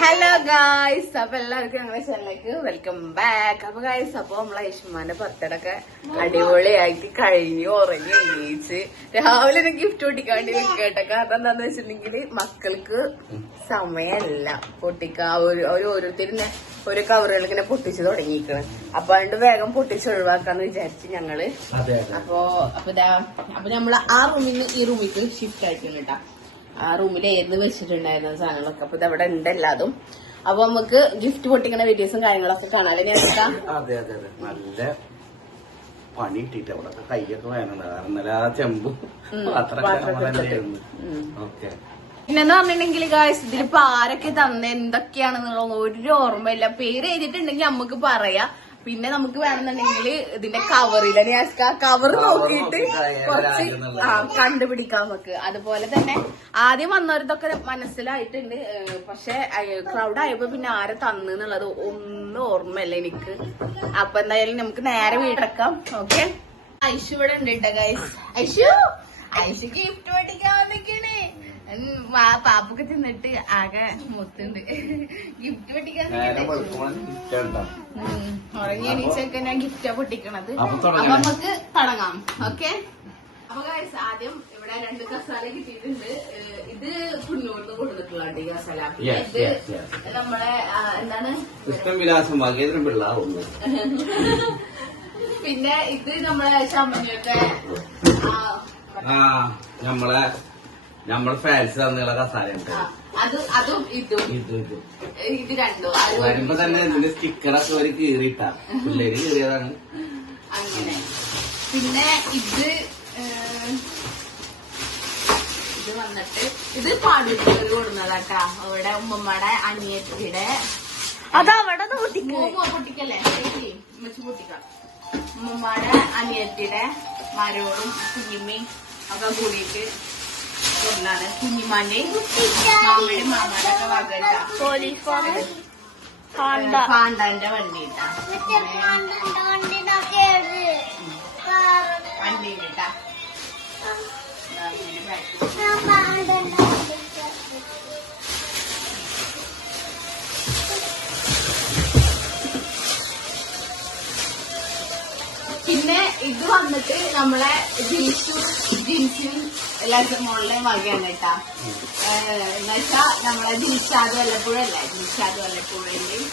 Hello guys, അപ്പൊ എല്ലാവർക്കും ഞങ്ങളുടെ ചാനലിലേക്ക് വെൽക്കം ബാക്ക്. അപ്പൊ ഗായ്സ്, അപ്പൊ നമ്മളെ ഐഷ്മാന്റെ ബർത്ത്ഡേ ഒക്കെ അടിപൊളിയാക്കി കഴിഞ്ഞു, ഉറങ്ങി എണീച്ച് രാവിലെ തന്നെ ഗിഫ്റ്റ് പൊട്ടിക്കാണ്ടി വെക്കട്ടെ. കാരണം എന്താന്ന് വെച്ചിട്ടുണ്ടെങ്കിൽ മക്കൾക്ക് സമയമല്ല പൊട്ടിക്കാൻ. ഓരോരുത്തരിനെ ഓരോ കവറുകൾ ഇങ്ങനെ പൊട്ടിച്ച് തുടങ്ങിയിരിക്കണം. അപ്പൊ അതുകൊണ്ട് വേഗം പൊട്ടിച്ച് ഒഴിവാക്കാന്ന് വിചാരിച്ച് ഞങ്ങള്. അപ്പൊ നമ്മള് ആ റൂമിൽ ഈ റൂമിലേക്ക് ഷിഫ്റ്റ് ആയിട്ടുണ്ട് കേട്ടാ. ആ റൂമിലായിരുന്നു വെച്ചിട്ടുണ്ടായിരുന്ന സാധനങ്ങളൊക്കെ. അപ്പൊ ഇതവിടെ ഉണ്ട് എല്ലാതും. അപ്പൊ നമുക്ക് ഗിഫ്റ്റ് പൊട്ടിക്കുന്ന വീഡിയോസും കാര്യങ്ങളൊക്കെ കാണാല്ലേ? ഞാൻ അതെ അതെ അതെ നല്ല പണി ഇട്ടിട്ട് അവിടെ കൈയൊക്കെ വേണം. കാരണം ആ ചെമ്പ് ഓക്കെ. പിന്നെന്ന് പറഞ്ഞിട്ടുണ്ടെങ്കിൽ ഗായ്സ്, ഇതിലിപ്പോ ആരൊക്കെ തന്നെ എന്തൊക്കെയാണെന്നുള്ള ഒരു ഓർമ്മയില്ല. പേര് എഴുതിയിട്ടുണ്ടെങ്കിൽ നമുക്ക് പറയാം. പിന്നെ നമുക്ക് വേണമെന്നുണ്ടെങ്കിൽ ഇതിന്റെ കവറില്ല, കവർ നോക്കിയിട്ട് കുറച്ച് കണ്ടുപിടിക്കാം നമുക്ക്. അതുപോലെ തന്നെ ആദ്യം വന്നവരതൊക്കെ മനസ്സിലായിട്ടുണ്ട്. പക്ഷെ ക്രൗഡ് ആയപ്പോ പിന്നെ ആരെ തന്നുള്ളത് ഒന്നും ഓർമ്മയില്ല എനിക്ക്. അപ്പൊ എന്തായാലും നമുക്ക് നേരെ വീടക്കാം. ഓക്കെ, ഐഷു ഇവിടെ ഉണ്ട് കേട്ടോ ഗൈസ്. ഐഷു ഗിഫ്റ്റ് മേടിക്കാൻ വന്നിരിക്കണേ. പാപ്പൊക്കെ തിന്നിട്ട് ആകെ മൊത്തുണ്ട്. ഗിഫ്റ്റ് പൊട്ടിക്കാൻ ഉറങ്ങി എണീച്ചൊക്കെ ഞാൻ ഗിഫ്റ്റാ പൊട്ടിക്കണത്. അപ്പൊ നമുക്ക് തുടങ്ങാം. ഓക്കെ, അപ്പൊ ഗൈസ് ആദ്യം ഇവിടെ 2 കസാല കിട്ടിയിട്ടുണ്ട്. ഇത് കുഞ്ഞോട്ട് കൊടുത്തിട്ടുള്ള ഈ കസാല. ഇത് നമ്മളെ എന്താണ് പിന്നെ ഇത് നമ്മളെ ചമ്മനിയൊക്കെ നമ്മളെ ഫാൻസ് തന്നുള്ള കസാല അതും ഇതും ഇത് രണ്ടും വരുമ്പോ തന്നെ ഇതിന്റെ സ്റ്റിക്കറൊക്കെ ഒരു കീറിയിട്ടാ പിള്ളേര് കീറിയതാണ് അങ്ങനെ. പിന്നെ ഇത് വന്നിട്ട് ഇത് പാടുകൾ കൊടുന്നതാട്ടാ. അവിടെ ഉമ്മമ്മയുടെ അനിയത്തിയുടെ അതവിടെ പൊട്ടിക്കല്ലേ വെച്ച് പൊട്ടിക്കാം. ഉമ്മമ്മയുടെ അനിയത്തിയുടെ മരോളും കുഞ്ഞിമ്മയും ഒക്കെ കൂടിയിട്ട് കൊണ്ടാണ്. കുഞ്ഞിമാന്റെയും മാമയുടെയും മാമാരുടെ ഒക്കെ വകട്ടാ. പാണ്ടാന്റെ വണ്ടിട്ടാ. വണ്ടിട്ടാ. പിന്നെ ഇത് വന്നിട്ട് നമ്മളെ ജിൻസിനും എല്ലാവർക്കും മോളിലെയും വകയാണ് കേട്ടാ. എന്നുവെച്ചാ നമ്മളെ ജിൻഷാദ് വല്ലപ്പുഴല്ലേ, ജിൻഷാദ് വല്ലപ്പുഴന്റെയും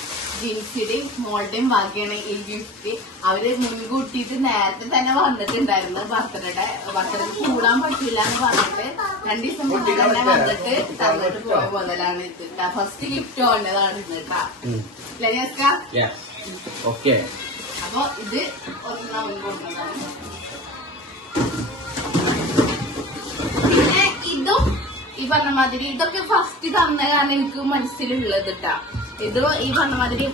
ജിൻസിയുടെയും മോളുടെയും വകയാണ് ഈ ഗിഫ്റ്റ്. അവര് മുൻകൂട്ടിയിട്ട് നേരത്തെ തന്നെ വന്നിട്ടുണ്ടായിരുന്നു. ബർത്ത്ഡേ കൂടാൻ പറ്റില്ല എന്ന് പറഞ്ഞിട്ട് 2 ദിവസം മുന്നേ തന്നെ വന്നിട്ട് തന്നിട്ട് പോയ മുതലാണ് ഇത്. ഫസ്റ്റ് ഗിഫ്റ്റ് വന്നതാണ് ഇത് കേട്ടാ. ഓക്കെ, അപ്പൊ ഇത് ഒന്നാം കൊണ്ടുവന്നതാണ്. പിന്നെ ഇതും ഈ പറഞ്ഞ മാതിരി ഇതൊക്കെ ഫസ്റ്റ് തന്ന കാരണം എനിക്ക് മനസ്സിലുള്ളത് കേട്ടാ. ഇത് ഈ പറഞ്ഞ മാതിരി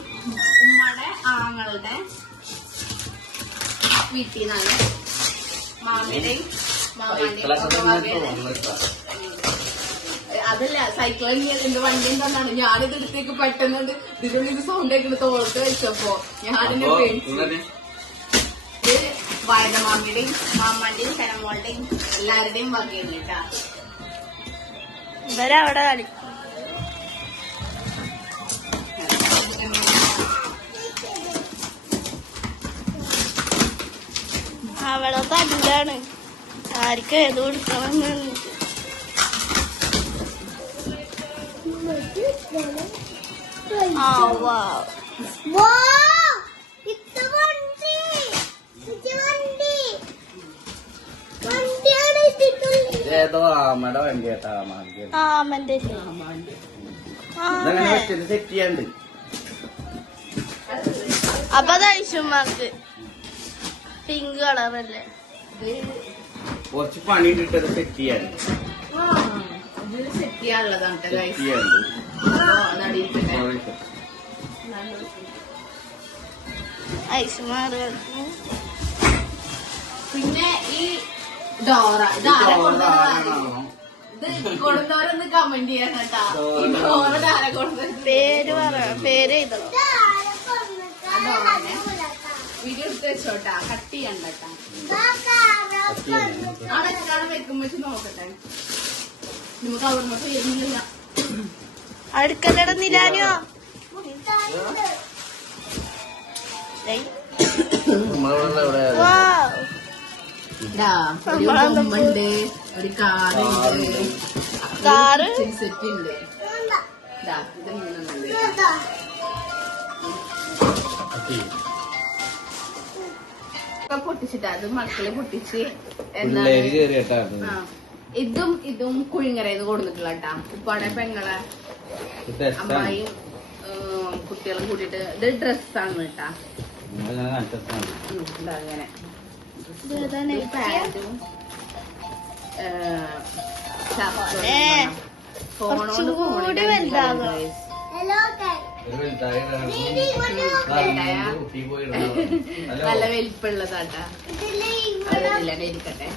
ഉമ്മയുടെ ആങ്ങളുടെ വീട്ടിൽ നിന്നാണ്. മാമയുടെയും അതല്ല, സൈക്കിളിൽ എന്റെ വണ്ടിയും തന്നാണ്. ഞാനിത് എടുത്തേക്ക് പെട്ടെന്നുണ്ട് ഇതിനുള്ളിൽ സൗണ്ട് ആയിട്ട് തോർത്ത് വെച്ചപ്പോ ഞാനെന്നെ പേടിച്ചു. ഇത് വയന മാമിയുടെയും മാമാന്റെയും ശനമോളുടെയും എല്ലാവരുടെയും വകയാണ് കേട്ടാ. ഇവരവിടെ കളി അവളെ തല്ലാണ് ആർക്ക് ഏത് കൊടുക്കണം. ഏതോ ആമയുടെ വണ്ടി കേട്ടാ. ആമന്റെ സെറ്റ് ചെയ്യാണ്ട്. അപ്പൊ അത് ഐഷുമാർക്ക് പിങ്ക് കളറല്ലേ. കുറച്ച് പണി ഇട്ടിട്ട് സെറ്റ് ചെയ്യാൻ സെറ്റ് ചെയ്യാനുള്ളതാണ്. ഐഷുമാർ പിന്നെ ഈ ഡോറ ഇതാരെ കൊടുത്തവരൊന്ന് കമന്റ് ചെയ്യാൻ കേട്ടാ. ഈ ഡോറ ആരെ കൊടുത്തത് പേര് പേര് എഴുതണം. വീഡിയോ എടുത്ത് വെച്ചോട്ടാ, കട്ട് ചെയ്യണ്ടട്ടാ. അവിടെ വെക്കുമ്പോ നോക്കട്ടെ. നമുക്ക് അവിടെ വരുന്നില്ല. അടുക്കലട നിലാനോ ഒരു ബൊമ്മണ്ട്, ഒരു കാറുണ്ട്, കാറ് സെറ്റ് ഉണ്ട്. ഇത് 3 പൊട്ടിച്ചിട്ടാ, അത് മക്കള് പൊട്ടിച്ച്. എന്താണ് ഇതും കുഴിങ്ങരന്ന് കൊടുത്തിട്ടുള്ള കേട്ടാ. ഉപ്പാടെ പെങ്ങളെ അമ്മായും കുട്ടികളും കൂട്ടിട്ട് ഇത് ഡ്രസ്സാണ് കേട്ടാ. അങ്ങനെ പാന്റും കുറച്ചുകൂടി വലുതാകും. നല്ല വലിപ്പുള്ളതാട്ടാ. അതില്ല ഇരിക്കട്ടെ.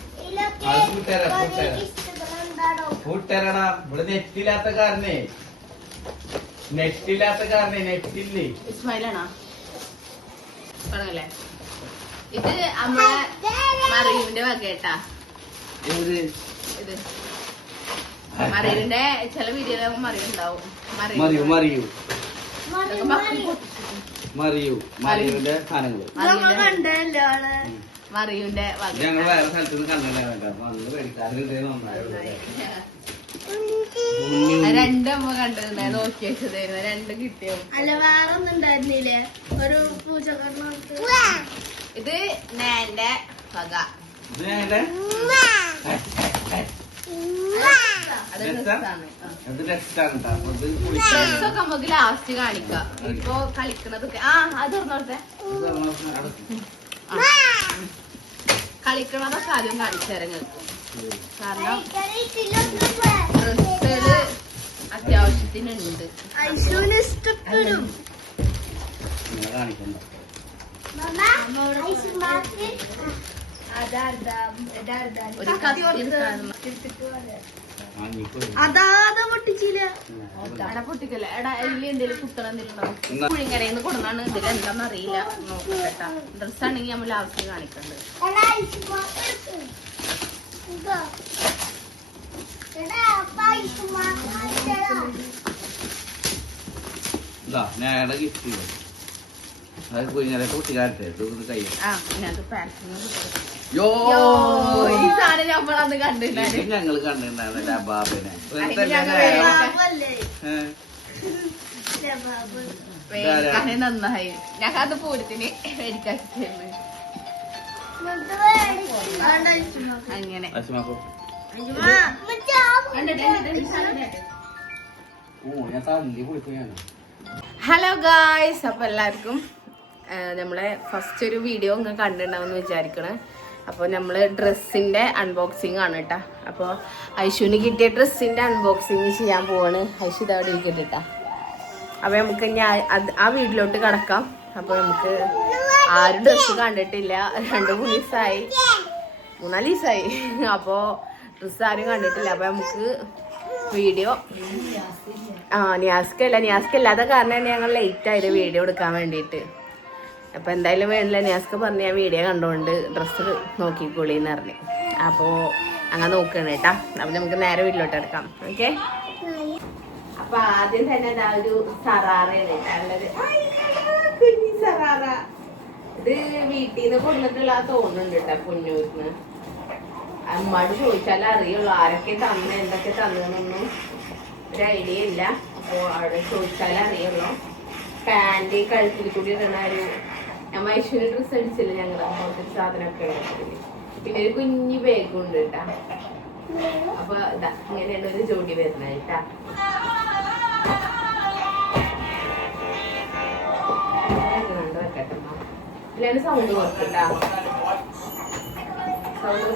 നെറ്റില്ലേ ഇസ്മായിലാണോ പറഞ്ഞല്ലേ? ഇത് നമ്മളെ മറിയുവിന്റെ വകേട്ടാ. ഇത് മറിയുവിന്റെ ചില വീഡിയോയിലാകുമ്പോ മറിയുണ്ടാവും. മറിയുവിന്റെ സാധനങ്ങള് കണ്ടല്ലോ മറിയുവിന്റെ വക. ഞങ്ങൾ വേറെ സ്ഥലത്ത് നിന്ന് കണ്ടിട്ടുണ്ടായിരുന്നു. രണ്ടമ്മ കണ്ടിരുന്നേ, നോക്കി വെച്ചതായിരുന്നു. 2 കിട്ടിയോ? അല്ല വേറെ ഒന്നും ഉണ്ടായിരുന്നില്ലേ? ഒരു പൂജ ഇത് നേന്റെ വക. ഡ്രസ്സൊക്കെ നമുക്ക് ലാസ്റ്റ് കാണിക്കാം. ഇപ്പൊ കളിക്കണതൊക്കെ അത് പറഞ്ഞോട്ടെ. കളിക്കണതൊക്കെ ആദ്യം കാണിച്ചിറങ്ങി. കാരണം ഡ്രസ്സുകള് അത്യാവശ്യത്തിനുണ്ട്. ഇഷ്ടപ്പെടും. ഒരു അതാതെ പൊട്ടിച്ചില്ല. എടാ പൊട്ടിക്കല്ലേ, എടാ അതില് എന്തേലും കുത്തണം എന്തെങ്കിലും കുഴിങ്ങരന്ന് കൊടുന്നാണ്. ഇതിൽ എന്താന്ന് അറിയില്ല, നോക്കട്ടെ. ഡ്രസ്സാണെങ്കിൽ നമ്മൾ ആവശ്യം കാണിക്കണ്ട്. ഞാൻ ഗിഫ്റ്റ് അത് കുഞ്ഞിനൊക്കെ കുട്ടിക്കാരത്തെ കൈ ഈ സാധനം നമ്മളന്ന് കണ്ടിട്ടുണ്ടായിരുന്നു. ഞങ്ങള് കണ്ടിട്ടുണ്ടായിരുന്നില്ല ബാബിനെ. നന്നായി. ഞങ്ങൾ അത് പൂരത്തിന് മേടിക്കാൻ അങ്ങനെ. ഹലോ ഗായ്സ്, അപ്പൊ എല്ലാവർക്കും നമ്മളെ ഫസ്റ്റ് ഒരു വീഡിയോ ഇങ്ങനെ കണ്ടിട്ടുണ്ടാവുമെന്ന് വിചാരിക്കണേ. അപ്പോൾ നമ്മൾ ഡ്രസ്സിൻ്റെ അൺബോക്സിങ് ആണ് കേട്ടോ. അപ്പോൾ ഐശുവിന് കിട്ടിയ ഡ്രസ്സിൻ്റെ അൺബോക്സിങ് ചെയ്യാൻ പോവാണ്. ഐശു ഇതവിടെ ഇരിക്കട്ടാ. അപ്പോൾ നമുക്ക് ആ വീട്ടിലോട്ട് കിടക്കാം. അപ്പോൾ നമുക്ക് ആരും ഡ്രസ്സ് കണ്ടിട്ടില്ല. 2-3 ദിവസമായി, 3-4 ദിവസമായി. അപ്പോൾ ഡ്രസ്സ് ആരും കണ്ടിട്ടില്ല. അപ്പോൾ നമുക്ക് വീഡിയോ നിയാസ്ക ഇല്ലാത്ത കാരണം ഞങ്ങൾ ലേറ്റ് ആയത് വീഡിയോ എടുക്കാൻ വേണ്ടിയിട്ട്. അപ്പോൾ എന്തായാലും വേണ്ടില്ല, നിയാസ്ക പറഞ്ഞ് ഞാൻ വീഡിയോ കണ്ടുകൊണ്ട് ഡ്രസ്സ് നോക്കിക്കോളിന്ന് പറഞ്ഞു. അപ്പോൾ അങ്ങനെ നോക്കണം കേട്ടാ. അപ്പോൾ നമുക്ക് നേരെ വീട്ടിലോട്ട് എടുക്കാം. ഓക്കെ. അപ്പോൾ ആദ്യം തന്നെ ഇതാ ഒരു സറാറയാണ് ഉള്ളത്. കുഞ്ഞി സറാറ. ഇത് വീട്ടിൽ നിന്ന് കൊണ്ടിട്ടുള്ള തോന്നുന്നുണ്ട് കേട്ടോ, പൊന്നൂരിന്ന്. അമ്മയോട് ചോദിച്ചാലേ അറിയുള്ളൂ ആരൊക്കെ തന്നു എന്തൊക്കെ തന്നൊന്നും ഒരു ഐഡിയ ഇല്ല. അപ്പോൾ അവിടെ ചോദിച്ചാലേ അറിയുള്ളൂ. പാൻറ് കഴുത്തിൽ കൂടി ഇടണ ഒരു ഞാൻ ഐശ്വര്യ ഡ്രസ്സ് അടിച്ചില്ല ഞങ്ങൾ. അങ്ങനത്തെ സാധനമൊക്കെ ഉണ്ടാക്കില്ല. പിന്നെ ഒരു കുഞ്ഞു ബാഗും ഉണ്ട് കേട്ടാ. അപ്പൊ ഇതാ ഇങ്ങനെയാണ് ഒരു ജോഡി വരുന്നത് കേട്ടാ. വെക്കട്ടെ, ഇതിലാണ് സൗണ്ട് കുറക്കട്ടാ. സൗണ്ട്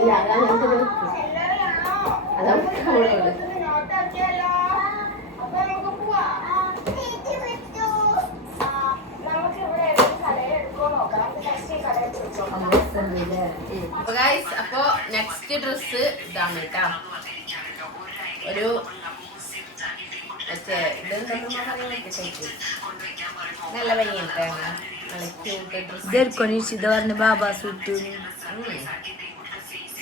ഇല്ല, അതങ്ങനത്തെ വെക്കും. അതാണ് അവളോട്. അപ്പൊ നെക്സ്റ്റ് ഡ്രസ് ഇതാണ് കേട്ടാ. ഒരു നല്ല ഭംഗിയുണ്ട്. നല്ല ക്യൂട്ട് ഡ്രസ്. ഇത് പറഞ്ഞ ബാബാ സൂട്ട്.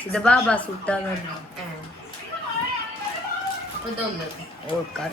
ഇത് ബാബാ സൂട്ടാന്ന് പറഞ്ഞു. ഇതൊന്ന് ഓൾക്കാർ